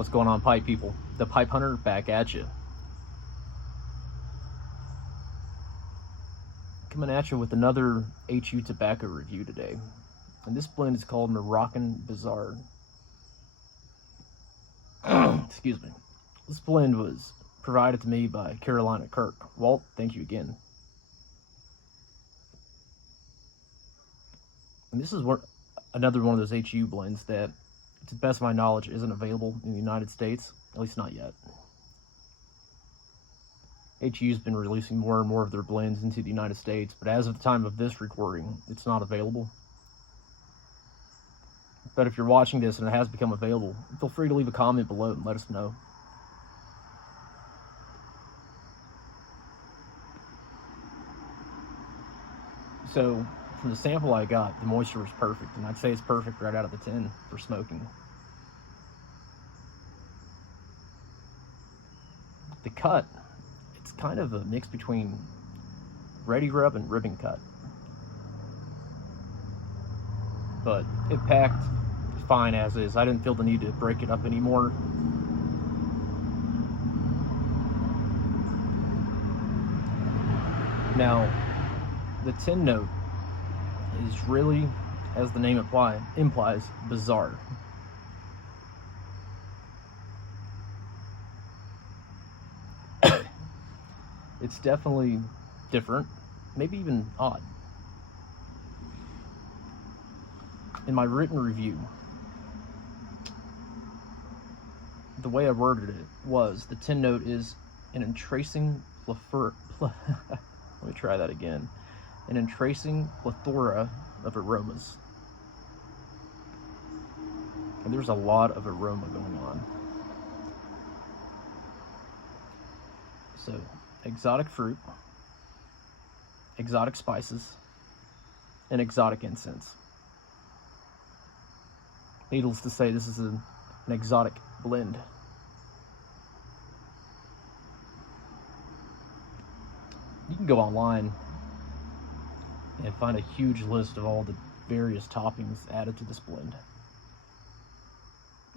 What's going on, pipe people? The Pipe Hunter back at you. Coming at you with another HU tobacco review today. And this blend is called Moroccan Bazaar. Excuse me. This blend was provided to me by Carolina Kirk. Walt, thank you again. And this is another one of those HU blends that, to the best of my knowledge, isn't available in the United States, at least not yet. HU's been releasing more and more of their blends into the United States, but as of the time of this recording, it's not available. But if you're watching this and it has become available, feel free to leave a comment below and let us know. So, from the sample I got, the moisture was perfect, and I'd say it's perfect right out of the tin for smoking. The cut, it's kind of a mix between ready rub and ribbon cut. But it packed fine as is. I didn't feel the need to break it up anymore. Now, the tin note is really, as the name implies, bizarre. It's definitely different, maybe even odd. In my written review, the way I worded it was, the tin note is an entracing plethora. Let me try that again. An entracing plethora of aromas. And there's a lot of aroma going on. So, exotic fruit, exotic spices, and exotic incense. Needless to say, this is an exotic blend. You can go online and find a huge list of all the various toppings added to this blend.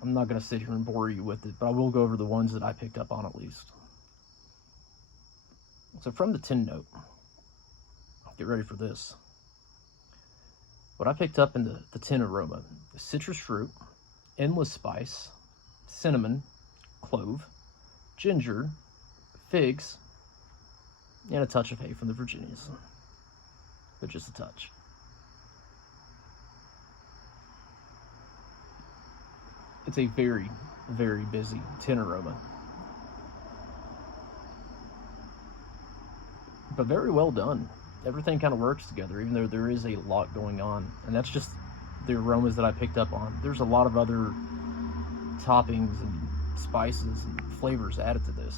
I'm not going to sit here and bore you with it, but I will go over the ones that I picked up on at least. So from the tin note, get ready for this. What I picked up in the tin aroma is citrus fruit, endless spice, cinnamon, clove, ginger, figs, and a touch of hay from the Virginias. But just a touch. It's a very, very busy tin aroma. But very well done. Everything kind of works together, even though there is a lot going on. And that's just the aromas that I picked up on. There's a lot of other toppings and spices and flavors added to this.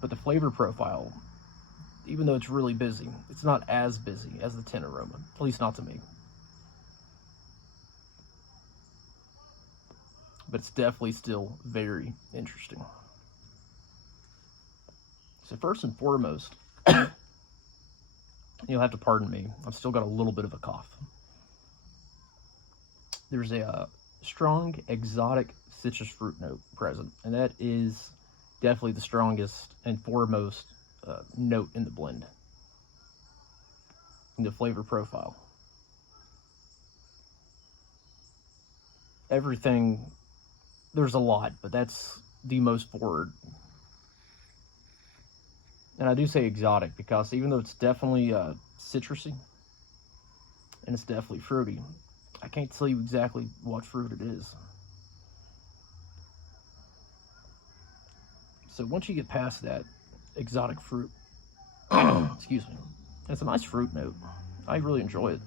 But the flavor profile, even though it's really busy, it's not as busy as the tin aroma, at least not to me. But it's definitely still very interesting. So first and foremost, you'll have to pardon me, I've still got a little bit of a cough. There's a strong exotic citrus fruit note present, and that is definitely the strongest and foremost note in the blend, in the flavor profile. Everything, there's a lot, but that's the most forward. And I do say exotic because even though it's definitely citrusy and it's definitely fruity, I can't tell you exactly what fruit it is. So once you get past that exotic fruit, excuse me, it's a nice fruit note. I really enjoy it.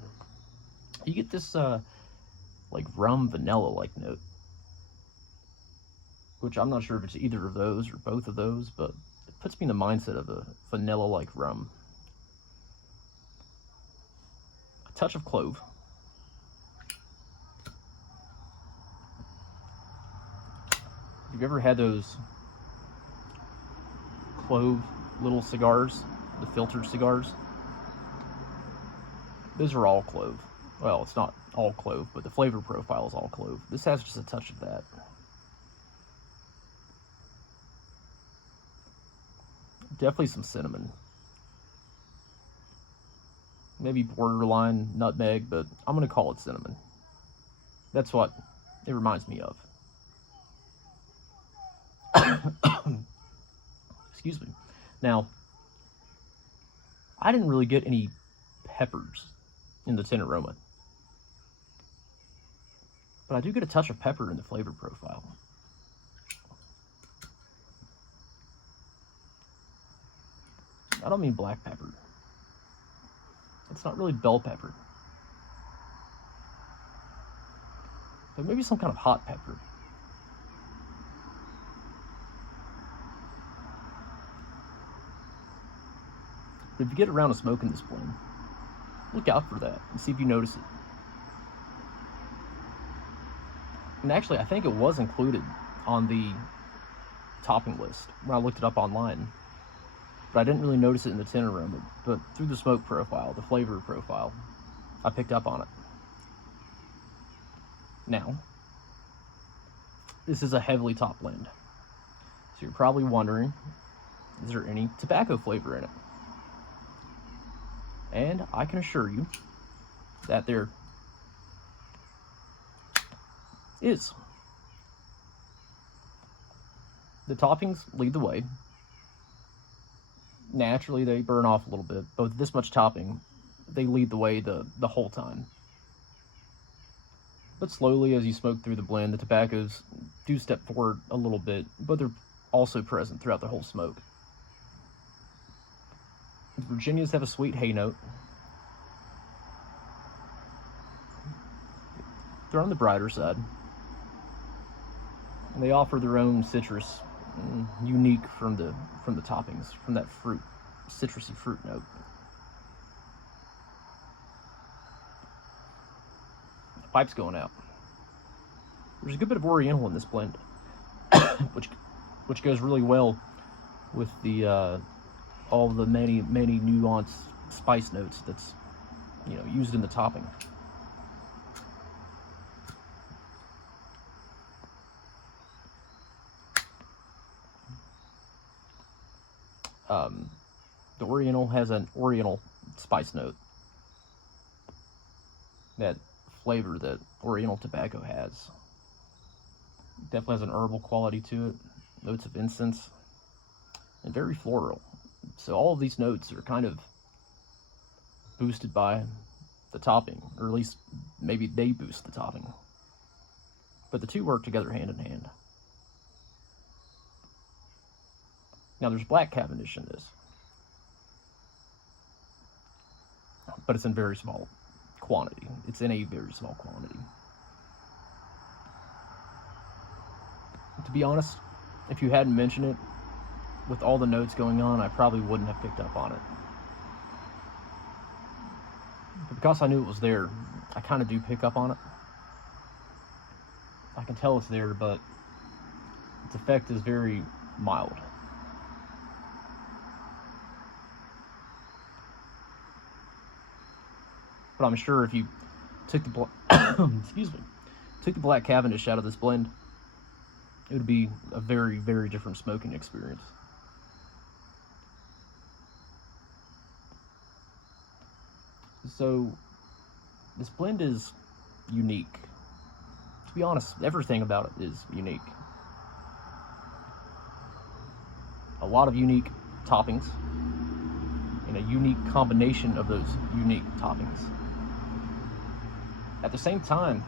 You get this like rum vanilla-like note, which I'm not sure if it's either of those or both of those, but it puts me in the mindset of a vanilla-like rum. A touch of clove. Have you ever had those clove little cigars, the filtered cigars? Those are all clove. Well, it's not all clove, but the flavor profile is all clove. This has just a touch of that. Definitely some cinnamon. Maybe borderline nutmeg, but I'm going to call it cinnamon. That's what it reminds me of. Excuse me. Now, I didn't really get any peppers in the tin aroma, but I do get a touch of pepper in the flavor profile. I don't mean black pepper. It's not really bell pepper, but maybe some kind of hot pepper. But if you get around to smoking this blend, look out for that and see if you notice it. And actually, I think it was included on the topping list when I looked it up online, but I didn't really notice it in the tin aroma. But through the smoke profile, the flavor profile, I picked up on it. Now, this is a heavily topped blend, so you're probably wondering, is there any tobacco flavor in it? And I can assure you that there is. The toppings lead the way. Naturally, they burn off a little bit, but with this much topping, they lead the way the whole time. But slowly, as you smoke through the blend, the tobaccos do step forward a little bit, but they're also present throughout the whole smoke. The Virginias have a sweet hay note. They're on the brighter side. And they offer their own citrus, unique from the toppings, from that fruit, citrusy fruit note. The pipe's going out. There's a good bit of oriental in this blend, which goes really well with the all the many nuanced spice notes that's used in the topping. The oriental has an oriental spice note. That flavor that oriental tobacco has. Definitely has an herbal quality to it. Notes of incense. And very floral. So all of these notes are kind of boosted by the topping. Or at least maybe they boost the topping. But the two work together hand in hand. Now there's black cavendish in this. But it's in very small quantity. It's in a very small quantity. To be honest, if you hadn't mentioned it, with all the notes going on, I probably wouldn't have picked up on it. But because I knew it was there, I kind of do pick up on it. I can tell it's there, but its effect is very mild. But I'm sure if you took the took the black cavendish out of this blend, it would be a very, very different smoking experience. So this blend is unique. To be honest, everything about it is unique. A lot of unique toppings and a unique combination of those unique toppings. At the same time,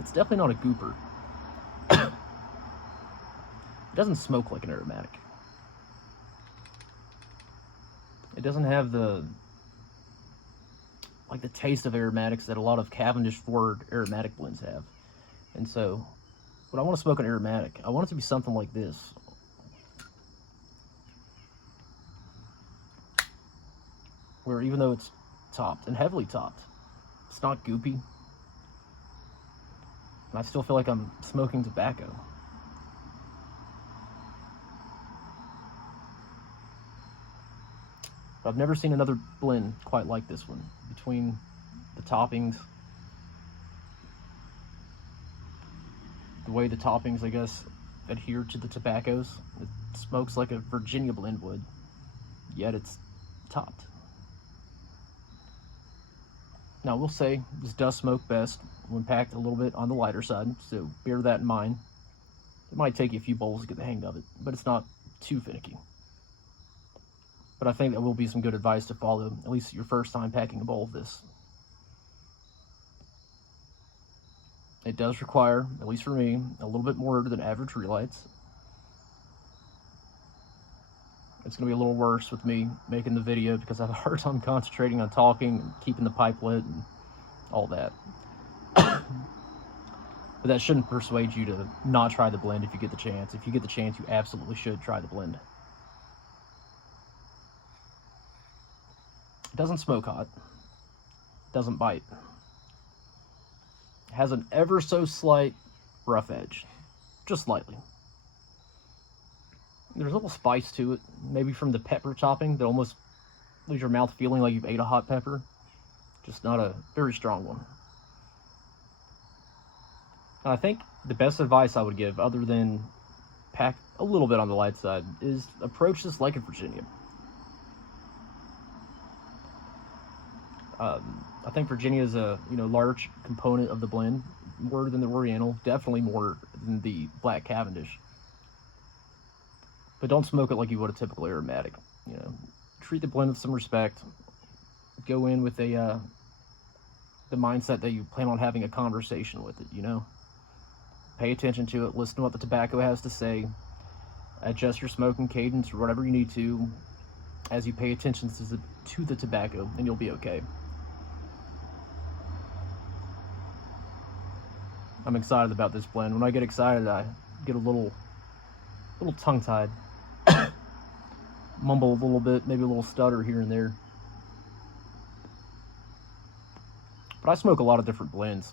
it's definitely not a gooper. It doesn't smoke like an aromatic. It doesn't have the taste of aromatics that a lot of Cavendish forward aromatic blends have. And so, when I want to smoke an aromatic, I want it to be something like this. Where even though it's topped and heavily topped, it's not goopy. And I still feel like I'm smoking tobacco. But I've never seen another blend quite like this one. Between the toppings the way the toppings, I guess, adhere to the tobaccos. It smokes like a Virginia blend would, yet it's topped. Now, we'll say this does smoke best when packed a little bit on the lighter side, so bear that in mind. It might take you a few bowls to get the hang of it, but it's not too finicky. But I think that will be some good advice to follow, at least your first time packing a bowl of this. It does require, at least for me, a little bit more than average relights. It's going to be a little worse with me making the video because I have a hard time concentrating on talking and keeping the pipe lit and all that. But that shouldn't persuade you to not try the blend if you get the chance. If you get the chance, you absolutely should try the blend. It doesn't smoke hot. It doesn't bite. It has an ever so slight rough edge. Just slightly. There's a little spice to it, maybe from the pepper topping that almost leaves your mouth feeling like you've ate a hot pepper. Just not a very strong one. And I think the best advice I would give, other than pack a little bit on the light side, is approach this like a Virginia. I think Virginia is a large component of the blend, more than the Oriental, definitely more than the black Cavendish. But don't smoke it like you would a typical aromatic. Treat the blend with some respect. Go in with the mindset that you plan on having a conversation with it. Pay attention to it. Listen to what the tobacco has to say. Adjust your smoking cadence or whatever you need to as you pay attention to the tobacco, and you'll be okay. I'm excited about this blend. When I get excited, I get a little tongue-tied. Mumble a little bit, maybe a little stutter here and there. But I smoke a lot of different blends,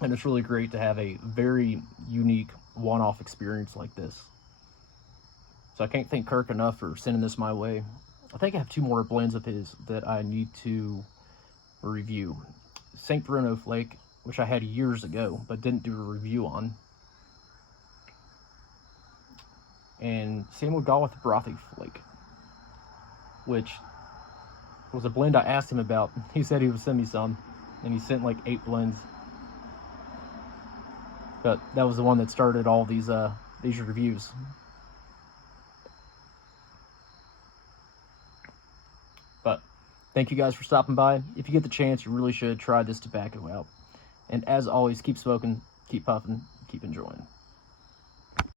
and it's really great to have a very unique one-off experience like this. So I can't thank Kirk enough for sending this my way. I think I have 2 more blends of his that I need to review. St. Bruno Flake, which I had years ago but didn't do a review on. And same with Gall with the Brothy Flake, which was a blend I asked him about. He said he would send me some, and he sent like 8 blends. But that was the one that started all these reviews. But thank you guys for stopping by. If you get the chance, you really should try this tobacco out. And as always, keep smoking, keep puffing, keep enjoying.